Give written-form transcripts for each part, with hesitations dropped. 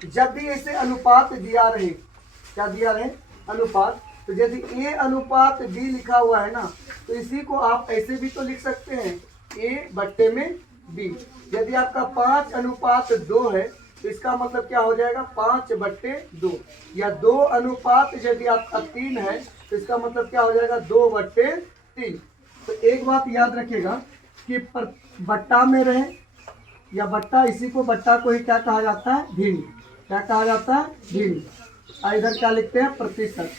जब भी ऐसे अनुपात दिया रहे, क्या दिया रहे, अनुपात, तो यदि ए अनुपात बी लिखा हुआ है ना, तो इसी को आप ऐसे भी तो लिख सकते हैं, ए बट्टे में बी। यदि आपका 5:2 है तो इसका मतलब क्या हो जाएगा, 5/2, या 2 यदि आपका 3 है तो इसका मतलब क्या हो जाएगा, 2/3। तो एक बात याद रखिएगा कि बट्टा में रहे या बट्टा, इसी को बट्टा को ही क्या कहा जाता है, भिन्न। क्या कहा जाता है, भिन्न। इधर क्या लिखते हैं, प्रतिशत।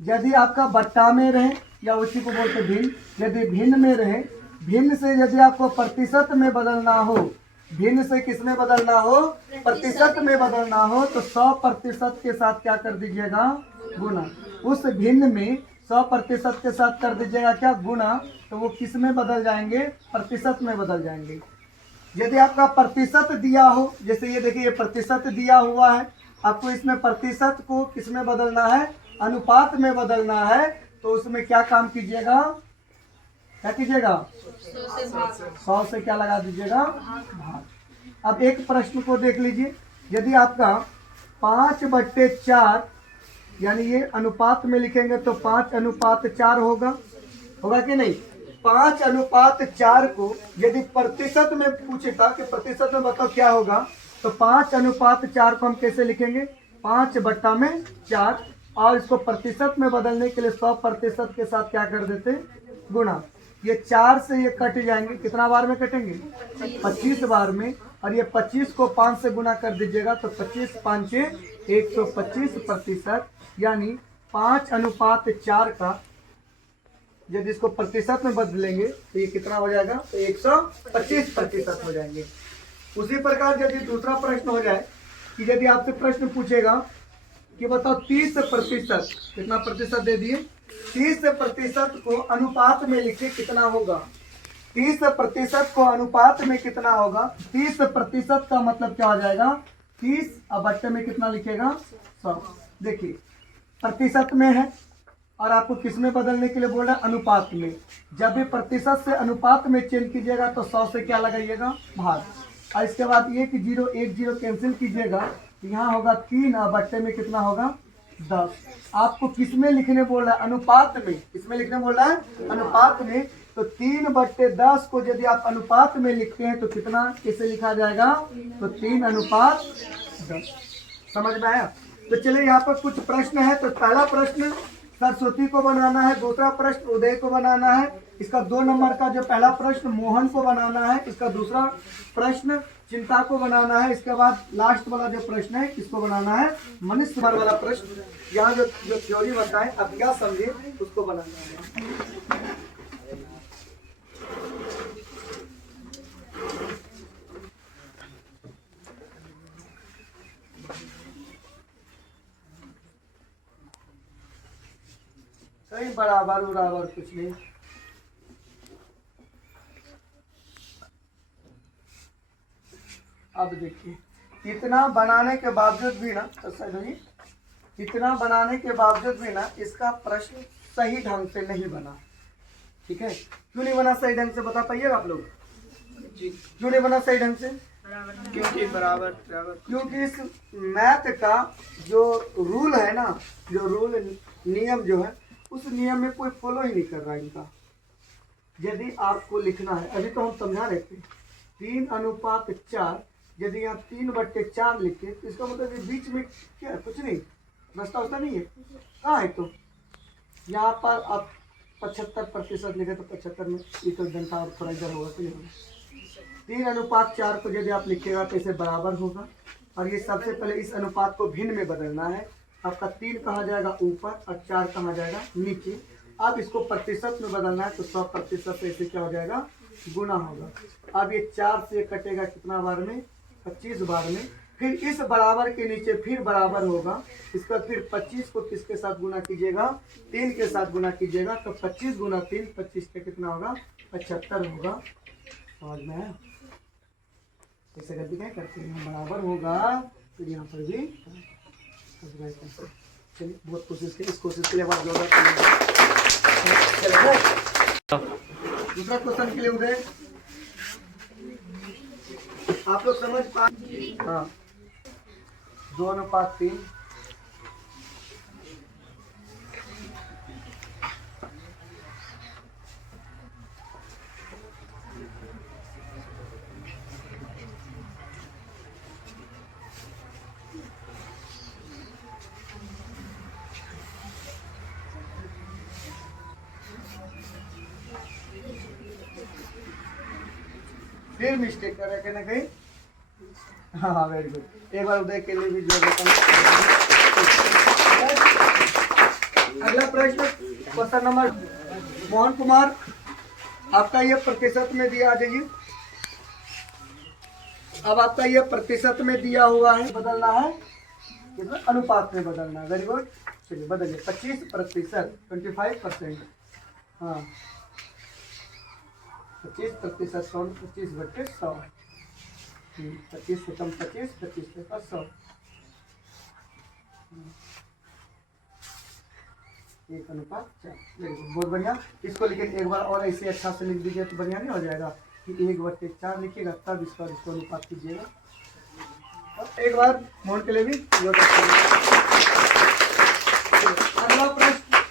यदि आपका बट्टा में रहे या उसी को बोलते भिन्न, यदि भिन्न में रहे, भिन्न से यदि आपको प्रतिशत में बदलना हो, भिन्न से किस में बदलना हो, प्रतिशत में बदलना हो, तो 100% के साथ क्या कर दीजिएगा, गुना। उस भिन्न में 100% के साथ कर दीजिएगा क्या, गुना। तो वो किस में बदल जाएंगे, प्रतिशत में बदल जाएंगे। यदि आपका प्रतिशत दिया हो, जैसे ये देखिए ये प्रतिशत दिया हुआ है, आपको इसमें प्रतिशत को किस में बदलना है, अनुपात में बदलना है, तो उसमें क्या काम कीजिएगा, क्या कीजिएगा, 100 से क्या लगा दीजिएगा, भाग। अब एक प्रश्न को देख लीजिए, यदि आपका 5/4, यानी ये अनुपात में लिखेंगे तो 5:4 होगा, होगा कि नहीं। 5:4 को यदि प्रतिशत में पूछता कि प्रतिशत में बताओ क्या होगा, तो 5:4 को हम कैसे लिखेंगे, 5/4, और इसको प्रतिशत में बदलने के लिए 100% के साथ क्या कर देते, गुणा। ये 4 से ये कट जाएंगे, कितना बार में कटेंगे, 25 बार में, और ये 25 को 5 से गुना कर दीजिएगा तो 25×5 = 125%, यानी 5:4 का यदि इसको प्रतिशत में बदलेंगे तो ये कितना हो जाएगा, तो 125% हो जाएंगे। उसी प्रकार यदि दूसरा प्रश्न हो जाए कि यदि आपसे प्रश्न पूछेगा कि बताओ 30%, कितना प्रतिशत दे दिए, 30% को अनुपात में लिखिए कितना होगा, 30% को अनुपात में कितना होगा, 30% का मतलब क्या हो जाएगा, 30 और बट्टे में कितना लिखेगा, 100। देखिए प्रतिशत में है और आपको किस में बदलने के लिए बोल रहा है, अनुपात में। जब भी प्रतिशत से अनुपात में चेंज कीजिएगा तो 100 से क्या लगाइएगा, भाग। और इसके बाद 1 0 कैंसिल कीजिएगा, यहाँ होगा 3 और बट्टे में कितना होगा, 10। आपको किस में लिखने बोल रहा है, अनुपात में। किसमें लिखने बोल रहा है, अनुपात में। तो 3/10 को यदि आप अनुपात में लिखते हैं तो कितना कैसे लिखा जाएगा, तो 3:10। समझ में आया। तो चलिए यहाँ पर कुछ प्रश्न है। तो पहला प्रश्न सरस्वती को बनाना है, दूसरा प्रश्न उदय को बनाना है, इसका 2 नंबर का जो पहला प्रश्न मोहन को बनाना है, इसका दूसरा प्रश्न चिंता को बनाना है, इसके बाद लास्ट वाला जो प्रश्न है किसको बनाना है, मनीष कुमार वाला प्रश्न। यहाँ जो थ्योरी बताए आप क्या समझे उसको बनाना है। सही, बराबर बराबर कुछ नहीं। अब देखिए इतना बनाने के बावजूद भी ना, तो सही, इतना बनाने के बावजूद भी ना इसका प्रश्न सही ढंग से नहीं बना। ठीक है, क्यों नहीं बना सही ढंग से, बता पाइएगा आप लोग जी, क्यों नहीं बना सही ढंग से, क्योंकि बराबर क्योंकि इस मैथ का जो रूल है ना, जो रूल नियम जो है, उस नियम में कोई फॉलो ही नहीं कर रहा है इनका। यदि आपको लिखना है, अभी तो हम समझा रहे थे 3:4, यदि यहाँ 3/4 लिखे तो इसका मतलब ये बीच में क्या है, कुछ नहीं, रास्ता होता नहीं है, कहाँ है। तो यहाँ पर आप 75% लिखे तो 75 में इक्वल जनता और थोड़ा इधर होगा तो नहीं होगा। 3:4 को यदि आप लिखेगा तो इसे बराबर होगा, और ये सबसे पहले इस अनुपात को भिन्न में बदलना है। आपका 3 कहाँ जाएगा ऊपर और 4 कहाँ जाएगा नीचे। अब इसको प्रतिशत में बदलना है तो 100% से इसे क्या हो जाएगा, गुना होगा। अब ये 4 से कटेगा कितना बार में, 25 बार में। फिर इस बराबर के नीचे फिर बराबर होगा, इसका फिर 25 को किसके साथ गुना कीजिएगा, 3 के साथ गुना कीजिएगा, तो 25 × 3 25 का कितना होगा, 75 होगा। समझ में आया। ऐसे गलती क्या करते हैं, बराबर होगा फिर यहाँ पर भी। चलिए बहुत कोशिश की, इस कोशिश के लिए बहुत दूसरा क्वेश्चन के लिए उदय आप लोग समझ पा, हाँ 2:3। फिर मिस्टेक कर रहे कहीं ना कहीं। हाँ वेरी गुड। एक बार उदय के लिए भी जोड़ देता हूँ। अगला प्रश्न क्वेश्चन नंबर मोहन कुमार, आपका ये प्रतिशत में दिया, आ जाइए। अब आपका ये प्रतिशत में दिया हुआ है, बदलना है कितना, अनुपात में बदलना है। वेरी गुड, चलिए बदलिए। 25%, 25%। हाँ 25% कौन, 25/100। 25 से कम 25, 25 से कम 100। एक अनुपात 4। बहुत बढ़िया। इसको लेकिन एक बार और ऐसे अच्छा से लिख दीजिए तो बढ़िया नहीं हो जाएगा कि 1/4 लिखिएगा, तब इसको अनुपात कीजिएगा। और एक बार मोहन के लिए भी योग। अगला प्रश्न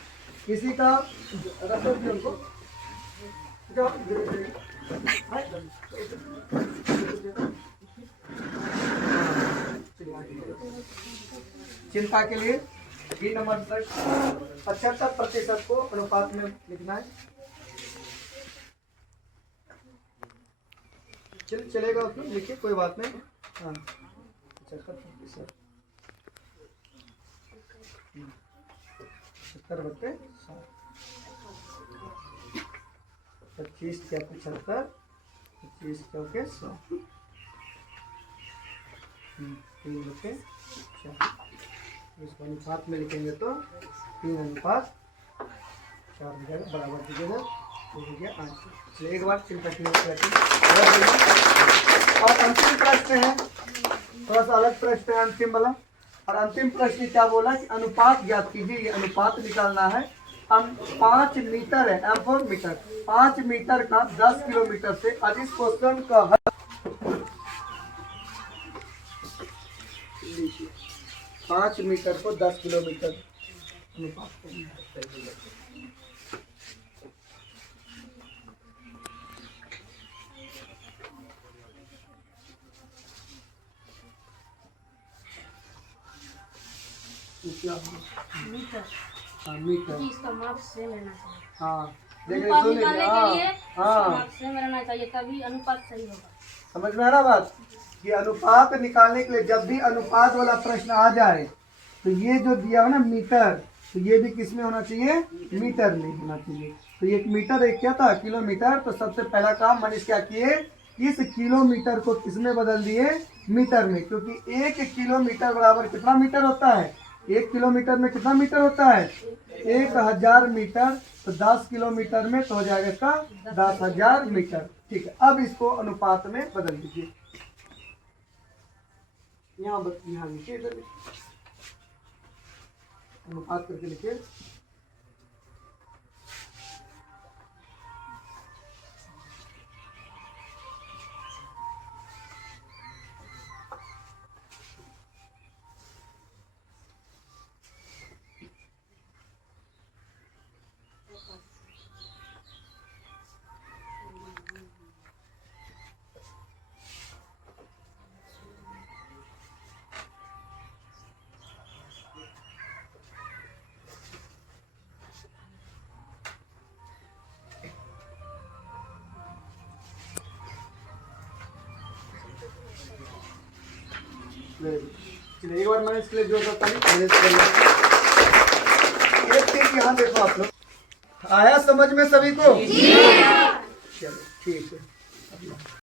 किसी का रसद उनको चिंता के लिए 3 नंबर प्रश्न 75% को अनुपात में लिखना है। चलेगा उसमें, लिखिए कोई बात नहीं। हाँ 75%, 70/100। 25 क्या 75, 25 चौके 100। 3/4। इसको अनुपात में लिखेंगे तो 3:4 हो जाएगा, बराबर दीजिएगा। हो गया 8। चलिए एक बार चिंता के लिए। और अंतिम प्रश्न है, थोड़ा सा अलग प्रश्न है अंतिम वाला। और अंतिम प्रश्न क्या बोला कि अनुपात ज्ञात कीजिए। ये अनुपात निकालना है। 5 मीटर है, M for मीटर। 5 मीटर का 10 किलोमीटर से अधिक क्वेश्चन का हल। 5 मीटर को 10 किलोमीटर अनुपात। मीटर। हाँ मीटर। इसका माप सेम रहना चाहिए। हाँ अनुपात निकालने के लिए इसका हाँ माप सेम रहना चाहिए, तभी अनुपात सही होगा। समझ में आ रहा बात कि अनुपात निकालने के लिए जब भी अनुपात वाला प्रश्न आ जाए तो ये जो दिया है ना मीटर, तो ये भी किस में होना चाहिए, मीटर में होना चाहिए। तो एक मीटर एक क्या था, किलोमीटर। तो सबसे पहला काम मनीष क्या किए, इस किलोमीटर को किस में बदल दिए, मीटर में। क्योंकि 1 किलोमीटर बराबर कितना मीटर होता है, 1 किलोमीटर में कितना मीटर होता है, 1000 मीटर। तो 10 किलोमीटर में तो हो जाएगा इसका 10,000 मीटर। ठीक है, अब इसको अनुपात में बदल दीजिए। यहाँ लिखिए, इधर लिखिए, अनुपात करके लिखिए। चलिए एक बार मैंने इसके लिए जो करता हूँ, एक चीज यहाँ देखो आप लोग, आया समझ में सभी को? चलो ठीक है।